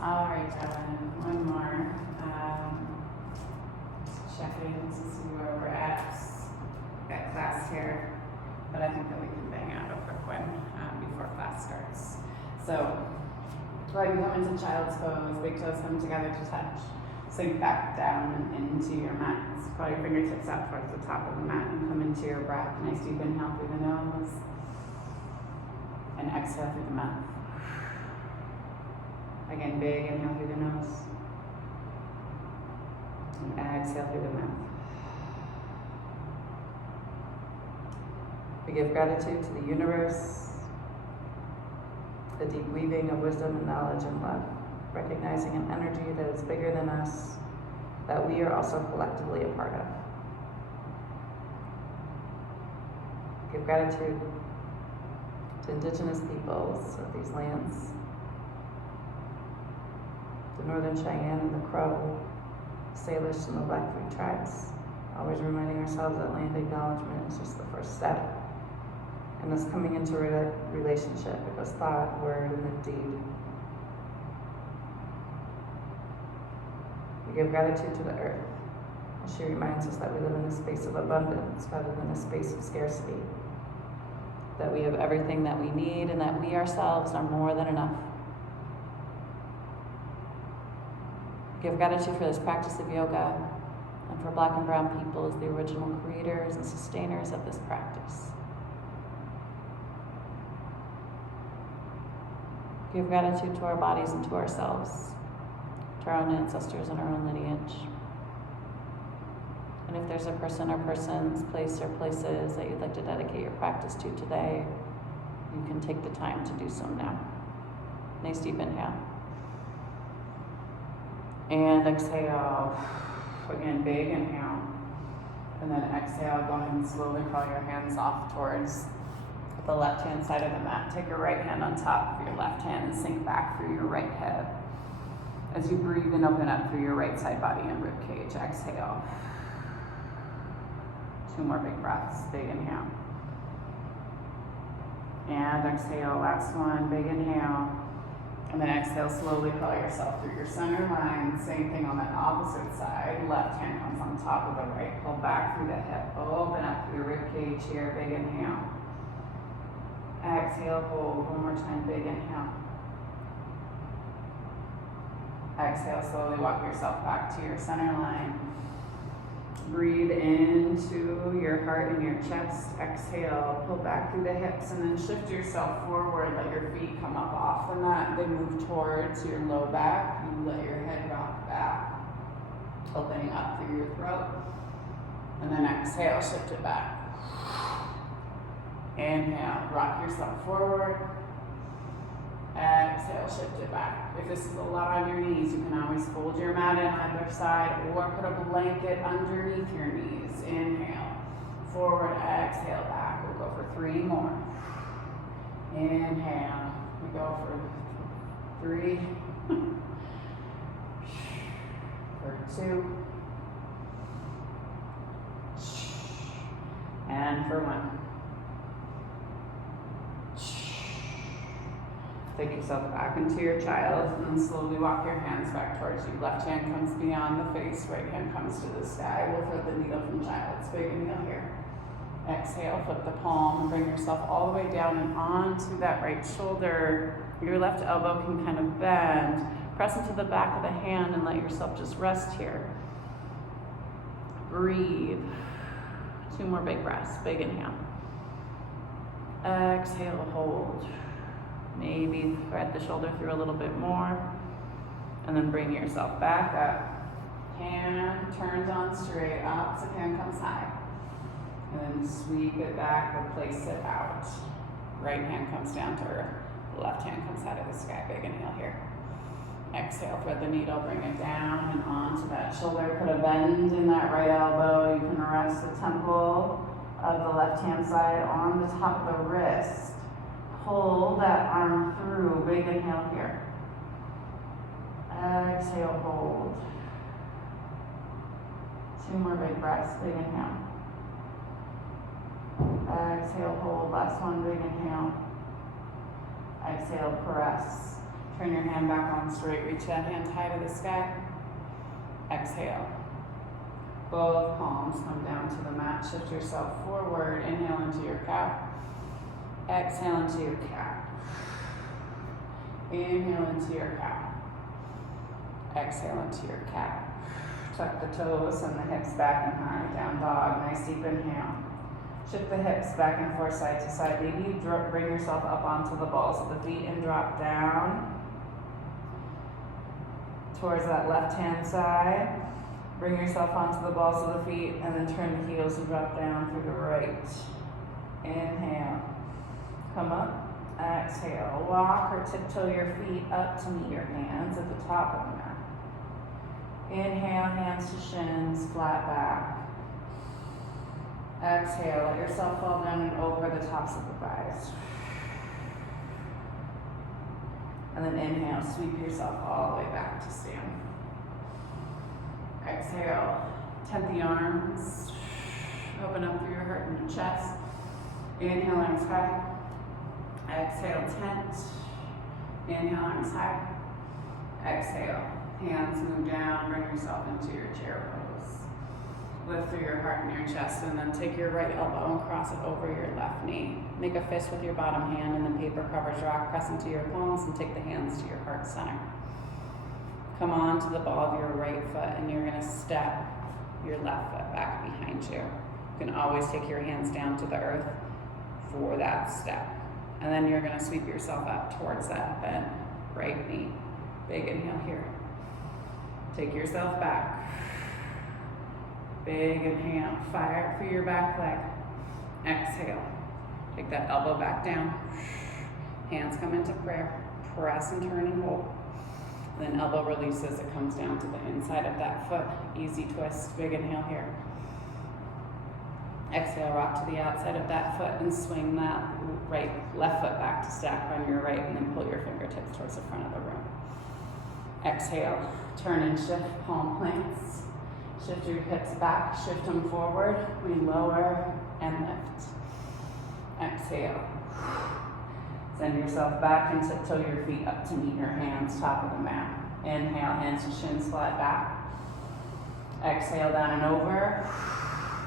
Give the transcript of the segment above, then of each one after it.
All right, Ellen, one more. Check in to see where we're at class here, but I think that we can bang out a quick one before class starts. So, go ahead and come into child's pose, big toes come together to touch. Sink back down and into your mat. Draw your fingertips out towards the top of the mat and come into your breath. Nice deep inhale through the nose and exhale through the mouth. Again, big inhale through the nose and exhale through the mouth. We give gratitude to the universe, the deep weaving of wisdom and knowledge and love, recognizing an energy that is bigger than us, that we are also collectively a part of. Give gratitude to indigenous peoples of these lands, the Northern Cheyenne and the Crow, Salish and the Blackfoot tribes, always reminding ourselves that land acknowledgement is just the first step in us coming into a relationship. It goes thought, word, and deed. We give gratitude to the earth, as she reminds us that we live in a space of abundance rather than a space of scarcity, that we have everything that we need and that we ourselves are more than enough. Give gratitude for this practice of yoga and for Black and brown people as the original creators and sustainers of this practice. Give gratitude to our bodies and to ourselves, to our own ancestors and our own lineage. And if there's a person or persons, place or places that you'd like to dedicate your practice to today, you can take the time to do so now. Nice deep inhale. And exhale. Again, big inhale. And then exhale, go ahead and slowly crawl your hands off towards the left-hand side of the mat. Take your right hand on top of your left hand and sink back through your right hip. As you breathe and open up through your right side body and rib cage, exhale. 2 more big breaths, big inhale. And exhale, last one, big inhale. And then exhale, slowly crawl yourself through your center line. Same thing on the opposite side. Left hand comes on top of the right. Pull back through the hip. Open up through your rib cage here, big inhale. Exhale, hold. One more time, big inhale. Exhale, slowly walk yourself back to your center line. Breathe into your heart and your chest. Exhale, pull back through the hips and then shift yourself forward. Let your feet come up off the mat. They move towards your low back. You let your head rock back, opening up through your throat. And then exhale, shift it back. Inhale, rock yourself forward. Exhale, shift it back. If this is a lot on your knees, you can always fold your mat in either side or put a blanket underneath your knees. Inhale, forward, exhale, back. We'll go for 3 more. Inhale, we go for 3, for 2, and for 1. Take yourself back into your child and then slowly walk your hands back towards you. Left hand comes beyond the face, right hand comes to the sky. We'll throw the needle from child's. Big inhale here. Exhale, flip the palm and bring yourself all the way down and onto that right shoulder. Your left elbow can kind of bend. Press into the back of the hand and let yourself just rest here. Breathe. 2 more big breaths. Big inhale. Exhale, hold. Maybe thread the shoulder through a little bit more. And then bring yourself back up. Hand turns on straight. Opposite hand comes high. And then sweep it back or place it out. Right hand comes down to earth. Left hand comes out of the sky. Big inhale here. Exhale, thread the needle, bring it down and onto that shoulder. Put a bend in that right elbow. You can rest the temple of the left hand side on the top of the wrist. Pull that arm through. Big inhale here. Exhale, hold. 2 more big breaths. Big inhale. Exhale, hold. Last one, big inhale. Exhale, press. Turn your hand back on straight. Reach that hand high to the sky. Exhale. Both palms come down to the mat. Shift yourself forward. Inhale into your cow. Exhale into your cow. Inhale into your cow. Exhale into your cow. Tuck the toes and the hips back and high. Down dog. Nice deep inhale. Shift the hips back and forth side to side. Maybe you bring yourself up onto the balls of the feet and drop down towards that left hand side. Bring yourself onto the balls of the feet and then turn the heels and drop down through the right. Inhale. Come up. Exhale. Walk or tiptoe your feet up to meet your hands at the top of the mat. Inhale, hands to shins, flat back. Exhale, let yourself fall down and over the tops of the thighs. And then inhale, sweep yourself all the way back to stand. Exhale, tent the arms. Open up through your heart and your chest. Inhale, arms high. Exhale, tent. Inhale, arms high. Exhale, hands move down. Bring yourself into your chair pose. Lift through your heart and your chest, and then take your right elbow and cross it over your left knee. Make a fist with your bottom hand, and then paper covers rock. Press into your palms and take the hands to your heart center. Come on to the ball of your right foot, and you're going to step your left foot back behind you. You can always take your hands down to the earth for that step. And then you're going to sweep yourself up towards that bent right knee. Big inhale here. Take yourself back. Big inhale. Fire it through your back leg. Exhale. Take that elbow back down. Hands come into prayer. Press and turn and hold. Then elbow releases. It comes down to the inside of that foot. Easy twist. Big inhale here. Exhale, rock to the outside of that foot and swing that left foot back to stack on your right, and then pull your fingertips towards the front of the room. Exhale, turn and shift, palm plants. Shift your hips back, shift them forward. We lower and lift. Exhale. Send yourself back and tiptoe your feet up to meet your hands, top of the mat. Inhale, hands to shins, flat back. Exhale, down and over.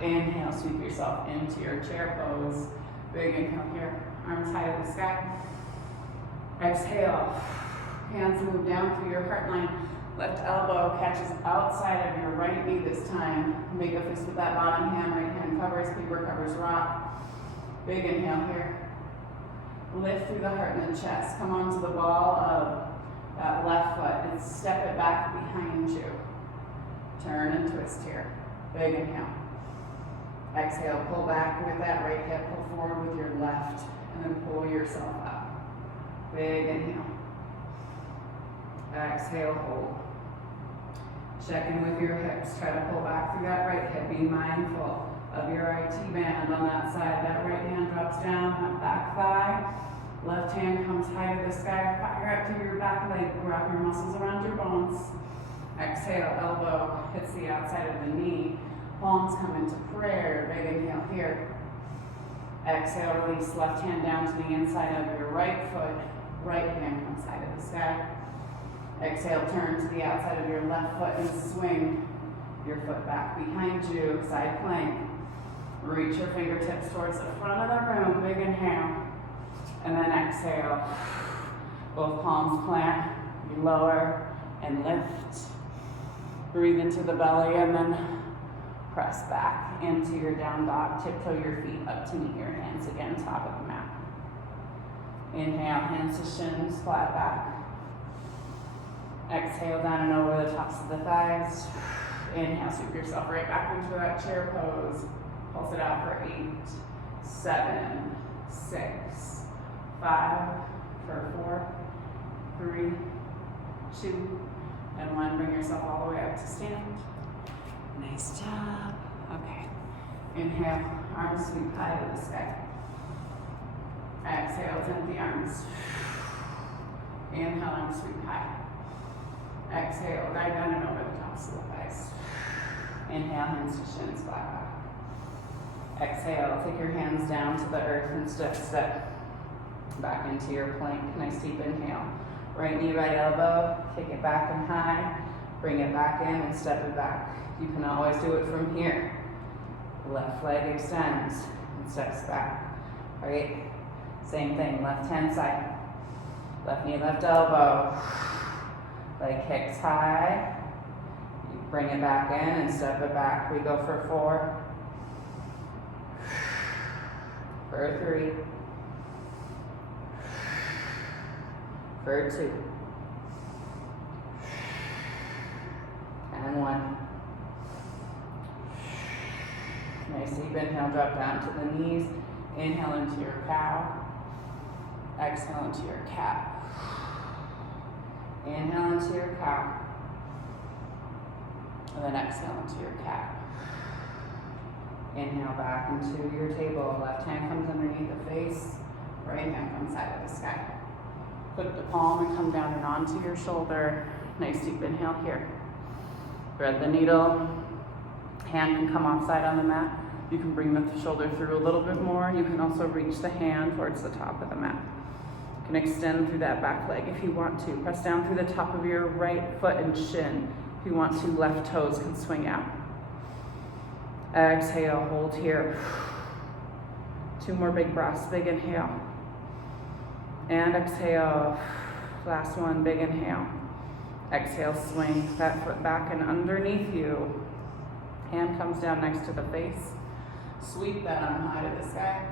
Inhale, sweep yourself into your chair pose. Big inhale here, arms high to the sky. Exhale, hands move down through your heart line. Left elbow catches outside of your right knee this time. Make a fist with that bottom hand, right hand covers, paper covers rock. Big inhale here. Lift through the heart and the chest. Come onto the ball of that left foot and step it back behind you. Turn and twist here. Big inhale. Exhale, pull back with that right hip, pull forward with your left, and then pull yourself up. Big inhale. Exhale, hold. Check in with your hips. Try to pull back through that right hip. Be mindful of your IT band on that side. That right hand drops down, that back thigh. Left hand comes high to the sky. Fire up to your back leg. Wrap your muscles around your bones. Exhale, elbow hits the outside of the knee. Palms come into prayer. Big inhale here. Exhale, release left hand down to the inside of your right foot. Right hand comes high to the sky. Exhale, turn to the outside of your left foot and swing your foot back behind you. Side plank. Reach your fingertips towards the front of the room. Big inhale. And then exhale. Both palms plant. You lower and lift. Breathe into the belly and then press back into your down dog. Tiptoe your feet up to meet your hands again, top of the mat. Inhale, hands to shins, flat back. Exhale, down and over the tops of the thighs. Inhale, sweep yourself right back into that chair pose. Pulse it out for 8, 7, 6, 5, for 4, 3, 2, and 1. Bring yourself all the way up to stand. Nice job. Okay. Inhale, arms sweep high to the sky. Exhale, tent the arms. Inhale, arms sweep high. Exhale, dive down and over the tops of the thighs. Inhale, hands to shins, flat back. Exhale, take your hands down to the earth and step back into your plank. Nice deep inhale. Right knee, right elbow, kick it back and high, bring it back in and step it back. You can always do it from here. Left leg extends and steps back, right? Same thing, left hand side. Left knee, left elbow. Leg kicks high. You bring it back in and step it back. We go for 4. For 3. For 2. And 1. Nice deep inhale, drop down to the knees. Inhale into your cow. Exhale into your cat. Inhale into your cow. And then exhale into your cat. Inhale back into your table. Left hand comes underneath the face. Right hand comes side of the sky. Put the palm and come down and onto your shoulder. Nice deep inhale here. Thread the needle. Hand can come offside on the mat. You can bring the shoulder through a little bit more. You can also reach the hand towards the top of the mat. You can extend through that back leg if you want to. Press down through the top of your right foot and shin. If you want to, left toes can swing out. Exhale, hold here. 2 more big breaths, big inhale. And exhale. Last one, big inhale. Exhale, swing that foot back and underneath you. Hand comes down next to the face. Sweep that arm high to the sky.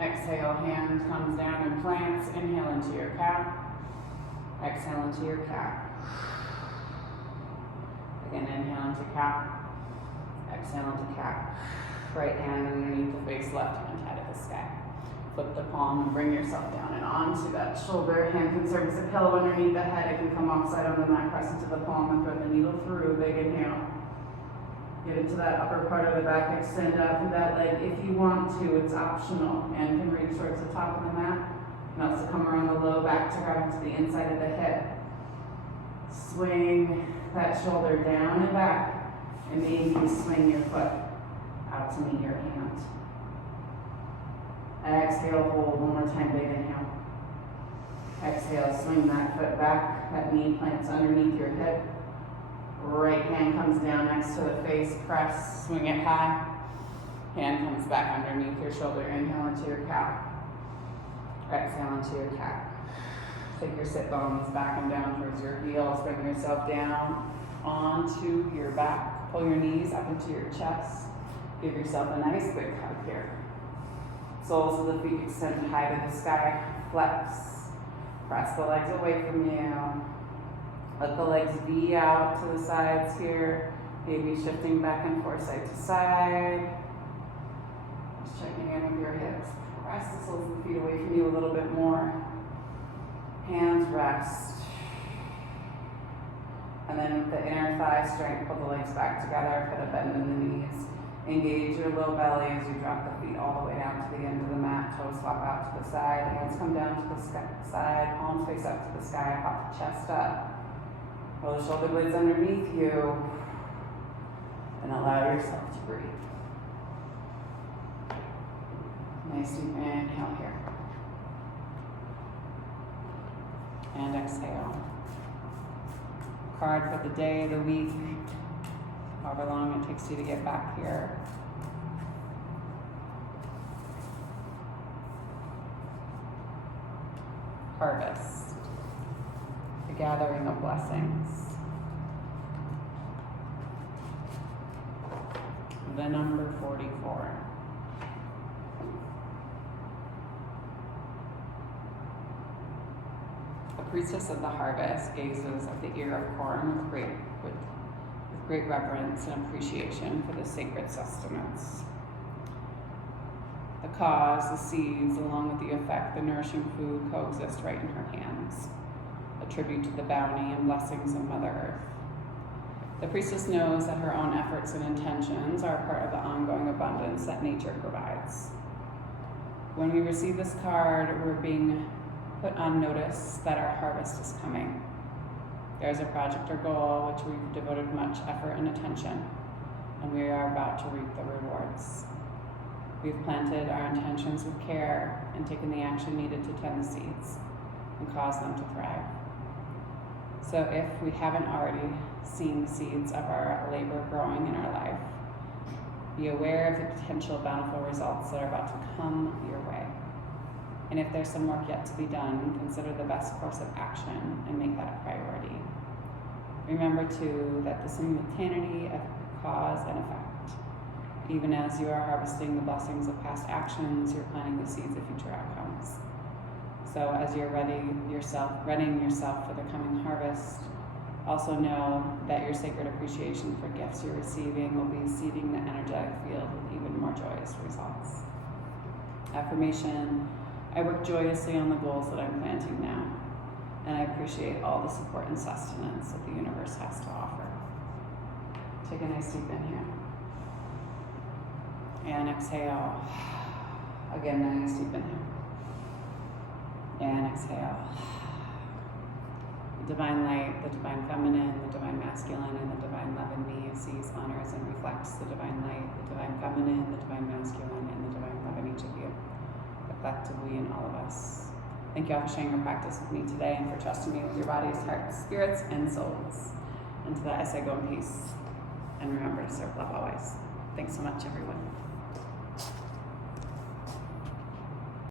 Exhale, hand comes down and plants. Inhale into your cow. Exhale into your cow. Again, inhale into cow. Exhale into cow. Right hand underneath the face, left hand high to the sky. Flip the palm and bring yourself down and onto that shoulder. Hand can serve as a pillow underneath the head. It can come offside on the mat. Press into the palm and thread the needle through. Big inhale. Get into that upper part of the back, extend out through that leg if you want to. It's optional and can reach towards the top of the mat. And also come around the low back to grab into the inside of the hip. Swing that shoulder down and back, and maybe swing your foot out to meet your hand. Exhale, hold one more time, big inhale. Exhale, swing that foot back, that knee plants underneath your hip. Right hand comes down next to the face, press, swing it high. Hand comes back underneath your shoulder, inhale into your cow. Exhale into your cat. Take your sit bones back and down towards your heels, bring yourself down onto your back. Pull your knees up into your chest. Give yourself a nice big hug here. Soles of the feet extend high to the sky, flex. Press the legs away from you. Let the legs V out to the sides here, maybe shifting back and forth side to side. Just checking in with your hips. Press the soles of the feet away from you a little bit more. Hands rest. And then with the inner thigh strength, pull the legs back together, put a bend in the knees. Engage your low belly as you drop the feet all the way down to the end of the mat. Toes swap out to the side, hands come down to the side, palms face up to the sky, pop the chest up. Roll the shoulder blades underneath you and allow yourself to breathe. Nice deep inhale here. And exhale. Card for the day, the week, however long it takes you to get back here. Harvest. The gathering of blessings. The number 44. The priestess of the harvest gazes at the ear of corn with great reverence and appreciation for the sacred sustenance. The cause, the seeds, along with the effect, the nourishing food coexist right in her hands. A tribute to the bounty and blessings of Mother Earth. The priestess knows that her own efforts and intentions are part of the ongoing abundance that nature provides. When we receive this card, we're being put on notice that our harvest is coming. There's a project or goal which we've devoted much effort and attention, and we are about to reap the rewards. We've planted our intentions with care and taken the action needed to tend the seeds and cause them to thrive. So if we haven't already seen seeds of our labor growing in our life, be aware of the potential bountiful results that are about to come your way. And if there's some work yet to be done, consider the best course of action and make that a priority. Remember too that the simultaneity of cause and effect. Even as you are harvesting the blessings of past actions, you're planting the seeds of future outcomes. So as you're readying yourself for the coming harvest, also know that your sacred appreciation for gifts you're receiving will be seeding the energetic field with even more joyous results. Affirmation: I work joyously on the goals that I'm planting now, and I appreciate all the support and sustenance that the universe has to offer. Take a nice deep inhale. And exhale. Again, nice deep inhale. And exhale. The divine light, the divine feminine, the divine masculine, and the divine love in me sees, honors, and reflects the divine light, the divine feminine, the divine masculine, and the divine love in each of you, collectively in all of us. Thank you all for sharing your practice with me today and for trusting me with your bodies, hearts, spirits, and souls. And to that I say, go in peace. And remember to serve love always. Thanks so much, everyone.